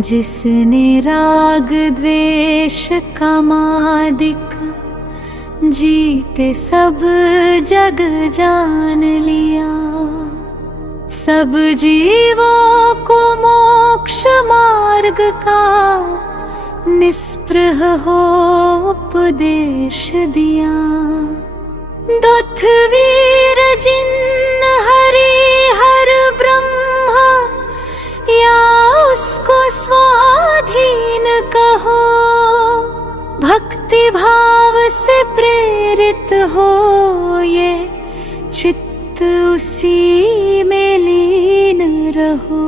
जिसने राग द्वेष कामादिक जीते सब जग जान लिया। सब जीवों को मोक्ष मार्ग का निस्पृह हो उपदेश दिया। दुथ वीर जिन हरि हर ब्रह्मा या उसको स्वाधीन कहो। भक्ति भाव से प्रेरित हो ये चित्त उसी में लीन रहो।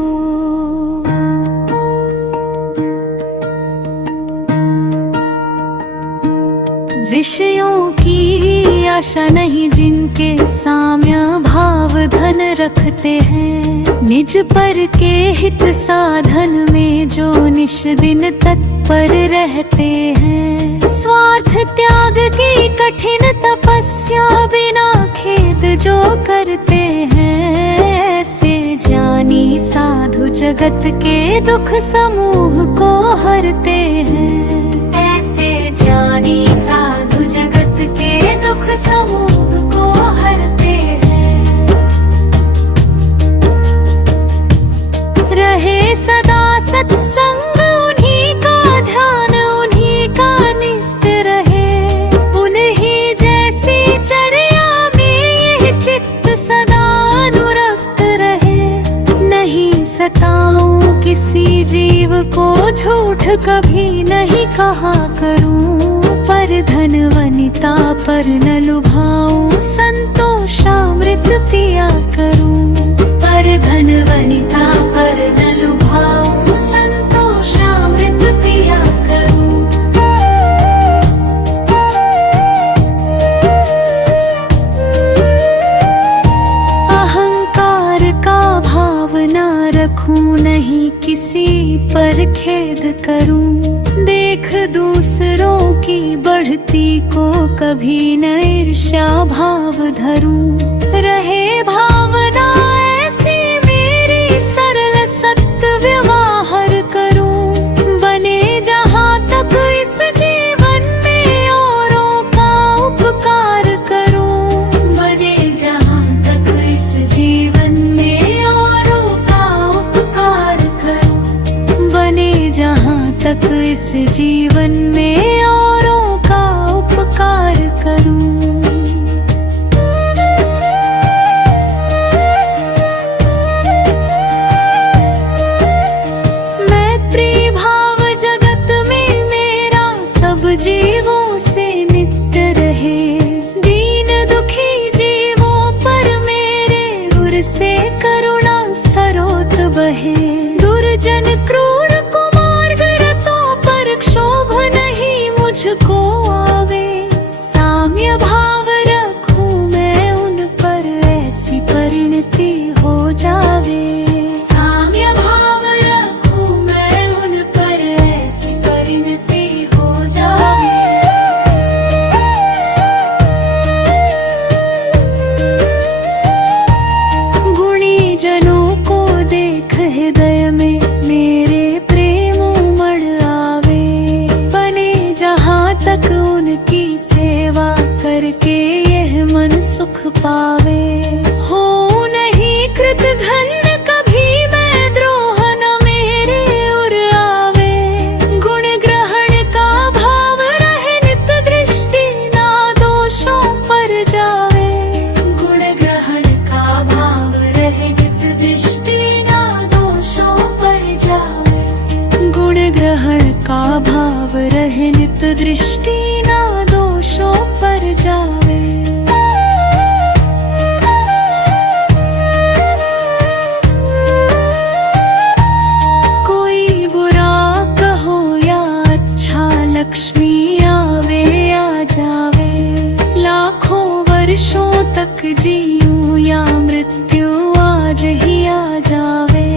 विषयों की आशा नहीं जिनके साम्य भाव धन रखते हैं। निज पर के हित साधन में जो निश दिन तत्पर रहते हैं। स्वार्थ त्याग की कठिन तपस्या बिना खेद जो करते हैं। ऐसे ज्ञानी साधु जगत के दुख समूह को हरते हैं। ऐसे ज्ञानी साधु जगत के दुख समूह को हरते हैं। रहे सदा सत्संग उन्हीं का ध्यान उन्हीं का नित्य रहे। उन्हीं जैसी चर्या में यह चित्त सदा अनुरक्त रहे। नहीं सताऊं किसी जीव को झूठ कभी नहीं कहा करूं। पर धन वनिता पर न लुभाऊं संतोषामृत पिया करूं। पर धन वनिता पर न लुभाऊं संतोषामृत पिया करूं। अहंकार का भाव न रखूं नहीं किसी पर खेद करूं। देख दूसरों की बढ़ती को कभी न ईर्ष्या भाव धरूं। रहे भावना ऐसी मेरी सरल सत्य व्यवहार करूं। बने जहाँ तक इस जीवन में औरों का उपकार करूं। बने जहाँ तक इस जीवन में औरों का उपकार करूं। बने जहाँ तक इस जीवन में औरों का उपकार करूं। मैत्री भाव जगत में मेरा सब जीवों से नित्य रहे। दीन दुखी जीवों पर मेरे उर से करुणा स्तरोत बहे। दुर्जन क्रूर क्षोभ नहीं मुझको आवे। साम्य भाव रखूं मैं उन पर ऐसी परिणति हो जावे। साम्य भाव रखूं मैं उन पर ऐसी परिणति हो जावे। गुणी जनों को देख हृदय में मेरे तक उनकी सेवा करके यह मन सुख पावे। हो नहीं कृत घन कभी मैं द्रोह न मेरे उर आवे। गुण ग्रहण का भाव रहे नित दृष्टि ना दोषों पर जावे। गुण ग्रहण का भाव रहे नित दृष्टि ना दोषों पर जावे। गुण ग्रहण का भाव रहे नित दृष्टि ना दोषों पर जावे। कोई बुरा कहो या अच्छा लक्ष्मी आवे आ जावे। लाखों वर्षों तक जीऊं या मृत्यु आज ही आ जावे।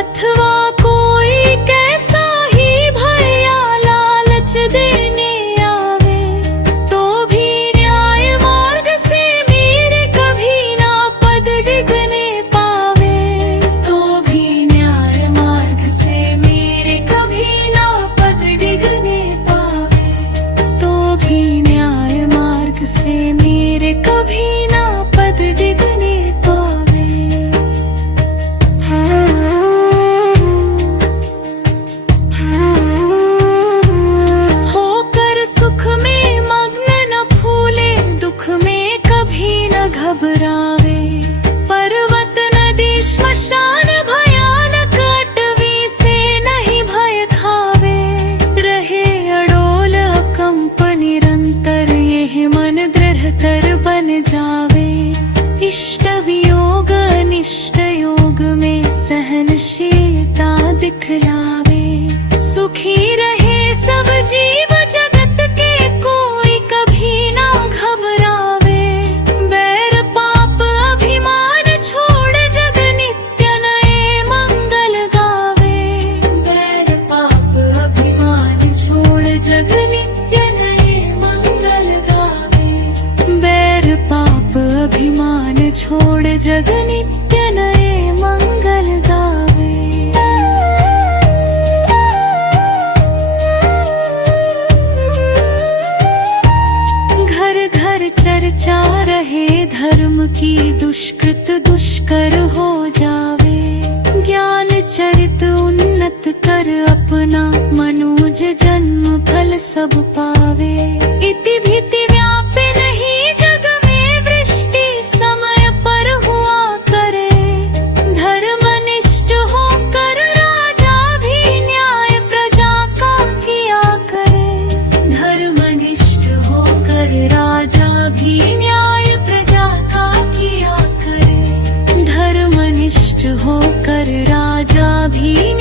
अथवा कोई कैसा ही भया लालच देने आवे। तो भी न्याय मार्ग से मेरे कभी ना पद डिगने पावे। तो भी न्याय मार्ग से मेरे भी न्याय मार्ग से मेरे कभी ना पद डिगने पावे। होकर सुख में मग्न न फूले, दुख में कभी न घबरावे। पर्वत नदी श्मशान भयानक अटवी से नहीं भय खावे। रहे अडोल कंप निरंतर, यह मन दृढ़तर बन जावे। इष्ट वियोग अनिष्ट योग में सहनशीलता दिखलावे। सुखी रहे सब जीव जगत के, कोई कभी ना घबरावे। बैर पाप अभिमान छोड़ जग नित्य नए मंगल गावे। बैर पाप अभिमान छोड़ जग नित्य नए मंगल गावे। बैर पाप अभिमान छोड़ जग नित्य नए मंगल गावे। घर घर चर्चा रहे धर्म की, दुष्कृत दुष्कर हो जावे। ज्ञान चरित उन्नत कर अपना, मनुज जन्म फल सब पावे। इति भीति व्यापे नहीं जग में, वृष्टि समय पर हुआ करे। धर्मनिष्ठ होकर राजा भी न्याय प्रजा का किया करे। धर्मनिष्ठ होकर राजा भी न्याय प्रजा का किया करे। धर्मनिष्ठ होकर राजा भी